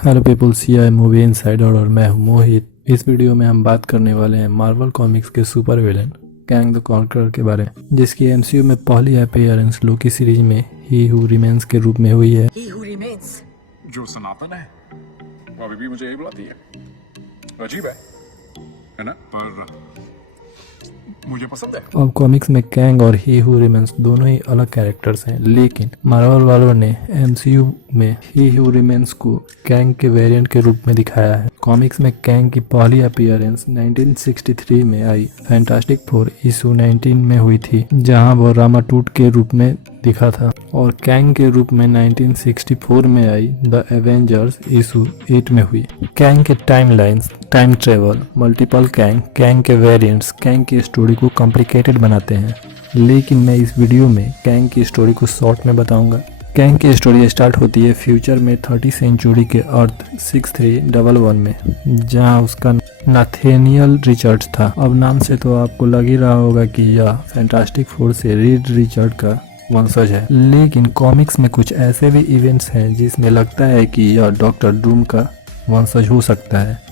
Hello people, CI movie insider और मैं हूं मोहित। इस वीडियो में हम बात करने वाले हैं मार्वल कॉमिक्स के super villain Kang the conqueror के बारे में, जिसकी एमसीयू में पहली अपीयरेंस लोकी सीरीज में ही हू रिमेन्स के रूप में हुई है। जो सनातन है वो अभी भी मुझे यही बुलाती है। अजीब है ना? पर मुझे पसंद है। अब कॉमिक्स में कैंग और ही हू रिमेन्स दोनों ही अलग कैरेक्टर्स हैं, लेकिन मार्वल वालों ने एमसीयू में ही हू रिमेन्स को कैंग के वेरिएंट के रूप में दिखाया है। कॉमिक्स में कैंग की पहली अपीयरेंस 1963 में आई फैंटास्टिक फोर इशू 19 में हुई थी, जहां वो रामाटूट के रूप में दिखा था, और कैंग के रूप में 1964 में आई द एवेंजर्स इशू 8 में हुई। कैंग के time lines, time travel, multiple Kang, Kang के वेरिएंट्स कैंग की स्टोरी को कॉम्प्लिकेटेड बनाते हैं, लेकिन मैं इस वीडियो में कैंग की स्टोरी को शॉर्ट में बताऊंगा। कैंग की स्टोरी स्टार्ट होती है फ्यूचर में 30 सेंचुरी के अर्थ 6311 में, जहां उसका नाथेनियल रिचर्ड्स था। अब नाम से तो आपको लग ही रहा होगा कि यह फैंटास्टिक फोर से रीड रिचर्ड का वंशज है, लेकिन कॉमिक्स में कुछ ऐसे भी इवेंट्स हैं जिसमें लगता है कि यह डॉक्टर डूम का वंशज हो सकता है।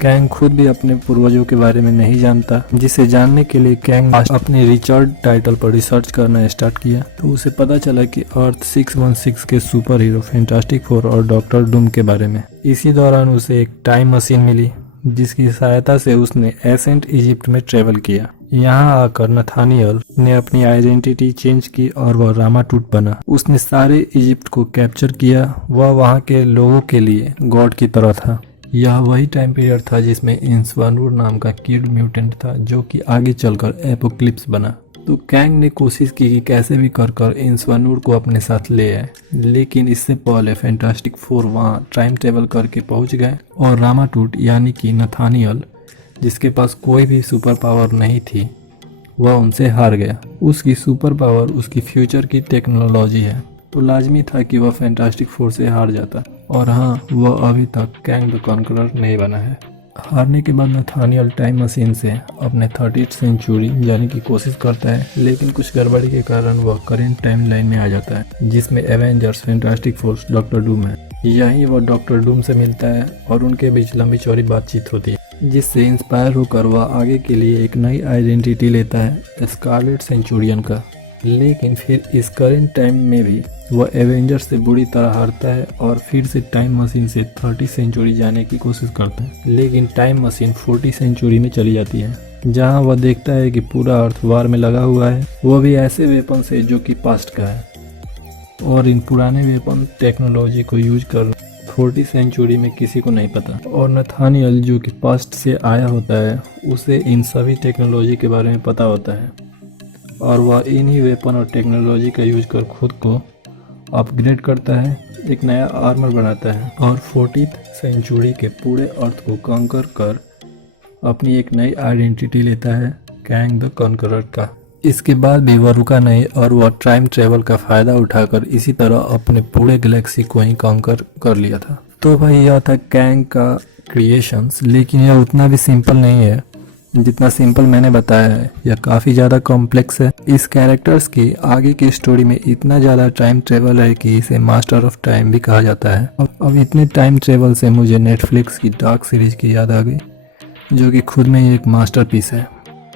कैंग खुद भी अपने पूर्वजों के बारे में नहीं जानता, जिसे जानने के लिए कैंग अपने रिचर्ड टाइटल पर रिसर्च करना स्टार्ट किया, तो उसे पता चला कि अर्थ 616 के सुपर हीरो फैंटास्टिक फोर और डॉक्टर डूम के बारे में। इसी दौरान उसे एक टाइम मशीन मिली, जिसकी सहायता से उसने एसेंट इजिप्ट में ट्रेवल किया। यहाँ आकर नथानियल ने अपनी आइडेंटिटी चेंज की और वह रामाटूट बना। उसने सारे इजिप्ट को कैप्चर किया। वह वहाँ के लोगों के लिए गॉड की तरह था। यह वही टाइम पीरियड था जिसमें इंस्वानूर नाम का किड म्यूटेंट था, जो कि आगे चलकर एपोक्लिप्स बना। तो कैंग ने कोशिश की कि कैसे भी कर इंस्वानूर को अपने साथ ले आए, लेकिन इससे पहले फैंटास्टिक फोर वहाँ टाइम ट्रेवल करके पहुंच गए और रामाटूट यानी कि नथानियल, जिसके पास कोई भी सुपर पावर नहीं थी, वह उनसे हार गया। उसकी सुपर पावर उसकी फ्यूचर की टेक्नोलॉजी है, तो लाजमी था कि वह फैंटास्टिक फोर से हार जाता। और हाँ, वह अभी तक कैंग द कॉन्करर नहीं बना है। हारने के बाद नथानियल टाइम मशीन से अपने 30th सेंचुरी जाने की कोशिश करता है, लेकिन कुछ गड़बड़ी के कारण वह करेंट टाइम लाइन में आ जाता है, जिसमें Avengers, fantastic force, doctor Doom है। यहीं वह डॉक्टर डूम से मिलता है और उनके बीच लंबी चौड़ी बातचीत होती है, जिससे इंस्पायर होकर वह आगे के लिए एक नई आइडेंटिटी लेता है, स्कारलेट सेंचुरियन का। लेकिन फिर इस करेंट टाइम में भी वह एवेंजर्स से बुरी तरह हारता है और फिर से टाइम मशीन से 30 सेंचुरी जाने की कोशिश करता है, लेकिन टाइम मशीन 40 सेंचुरी में चली जाती है, जहां वह देखता है कि पूरा अर्थ वार में लगा हुआ है, वो भी ऐसे वेपन से जो कि पास्ट का है, और इन पुराने वेपन टेक्नोलॉजी को यूज कर 40 सेंचुरी में किसी को नहीं पता। और नथानियल, जो कि पास्ट से आया होता है, उसे इन सभी टेक्नोलॉजी के बारे में पता होता है, और वह इन्हीं वेपन और टेक्नोलॉजी का यूज कर खुद को अपग्रेड करता है, एक नया आर्मर बनाता है, और 40th सेंचुरी के पूरे अर्थ को कॉन्कर कर अपनी एक नई आइडेंटिटी लेता है, कैंग द कॉन्करर का। इसके बाद भी वह रुका नहीं और वह टाइम ट्रेवल का फायदा उठाकर इसी तरह अपने पूरे गैलेक्सी को ही कॉन्कर कर लिया था। तो भाई, यह था कैंग का क्रिएशंस, लेकिन यह उतना भी सिंपल नहीं है जितना सिंपल मैंने बताया है। यह काफी ज्यादा कॉम्प्लेक्स है। इस कैरेक्टर्स की आगे की स्टोरी में इतना ज्यादा टाइम ट्रेवल है कि इसे मास्टर ऑफ टाइम भी कहा जाता है। अब इतने टाइम ट्रेवल से मुझे नेटफ्लिक्स की डार्क सीरीज की याद आ गई, जो कि खुद में ही एक मास्टरपीस है।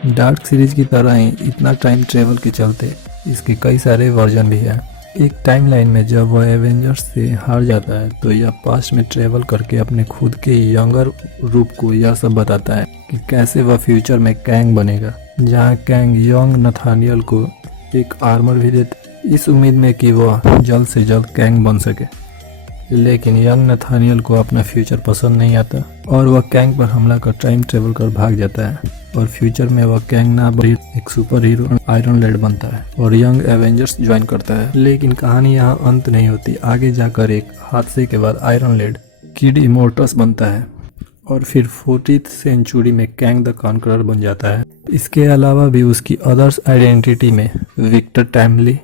डार्क सीरीज की तरह ही इतना टाइम ट्रेवल के चलते इसके कई सारे वर्जन भी हैं। एक टाइमलाइन में जब वह एवेंजर्स से हार जाता है, तो यह पास्ट में ट्रेवल करके अपने खुद के यंगर रूप को यह सब बताता है कि कैसे वह फ्यूचर में कैंग बनेगा, जहां कैंग यंग नथानियल को एक आर्मर भी देते, इस उम्मीद में कि वह जल्द से जल्द कैंग बन सके। लेकिन यंग नथानियल को अपना फ्यूचर पसंद नहीं आता और वह कैंग पर हमला कर टाइम ट्रेवल कर भाग जाता है, और फ्यूचर में वह कैंग ना बन एक सुपर हीरो आयरन लेड बनता है और यंग एवेंजर्स ज्वाइन करता है। लेकिन कहानी यहाँ अंत नहीं होती। आगे जाकर एक हादसे के बाद आयरन लेड किड इमोर्टस बनता है और फिर 40th सेंचुरी में कैंग द कॉन्करर बन जाता है। इसके अलावा भी उसकी अदर्स आइडेंटिटी में Victor Timely,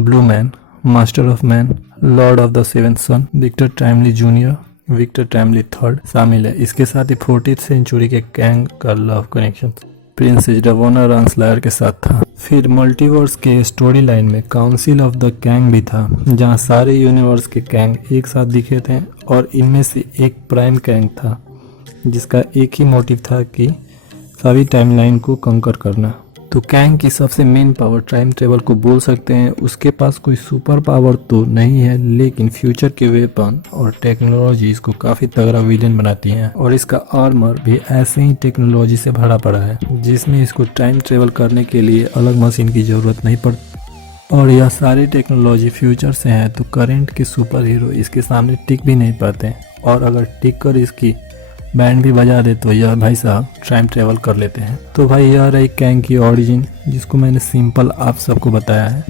blue man, master of man, lord of the seventh son, Victor Timely junior, Victor Timely third शामिल है। इसके साथ ही 40th सेंचुरी के कैंग का love connection princess Ravonna Renslayer के साथ था। फिर मल्टीवर्स के स्टोरी लाइन में काउंसिल ऑफ द कैंग भी था, जहां सारे यूनिवर्स के कैंग एक साथ दिखे थे और इनमें से एक प्राइम कैंग था जिसका एक ही मोटिव था कि सभी टाइमलाइन को कंकर करना। तो कैंग की सबसे मेन पावर टाइम ट्रेवल को बोल सकते हैं। उसके पास कोई सुपर पावर तो नहीं है, लेकिन फ्यूचर के वेपन और टेक्नोलॉजी इसको काफ़ी तगड़ा विलेन बनाती हैं। और इसका आर्मर भी ऐसे ही टेक्नोलॉजी से भरा पड़ा है, जिसमें इसको टाइम ट्रेवल करने के लिए अलग मशीन की ज़रूरत नहीं पड़ती। और यह सारी टेक्नोलॉजी फ्यूचर से है, तो करंट के सुपर हीरो इसके सामने टिक भी नहीं पाते। और अगर टिक कर इसकी बैंड भी बजा दे तो यह भाई साहब टाइम ट्रेवल कर लेते हैं। तो भाई यह रही कैंग की ओरिजिन, जिसको मैंने सिंपल आप सबको बताया है।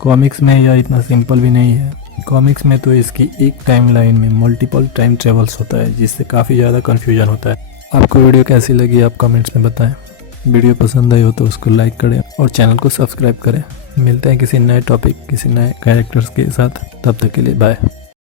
कॉमिक्स में यह इतना सिंपल भी नहीं है। कॉमिक्स में तो इसकी एक टाइम लाइन में मल्टीपल टाइम ट्रेवल्स होता है, जिससे काफ़ी ज़्यादा कन्फ्यूजन होता है। आपको वीडियो कैसी लगी आप कमेंट्स में बताएं। वीडियो पसंद आई हो तो उसको लाइक करें और चैनल को सब्सक्राइब करें। मिलते हैं किसी नए टॉपिक, किसी नए कैरेक्टर्स के साथ। तब तक के लिए बाय।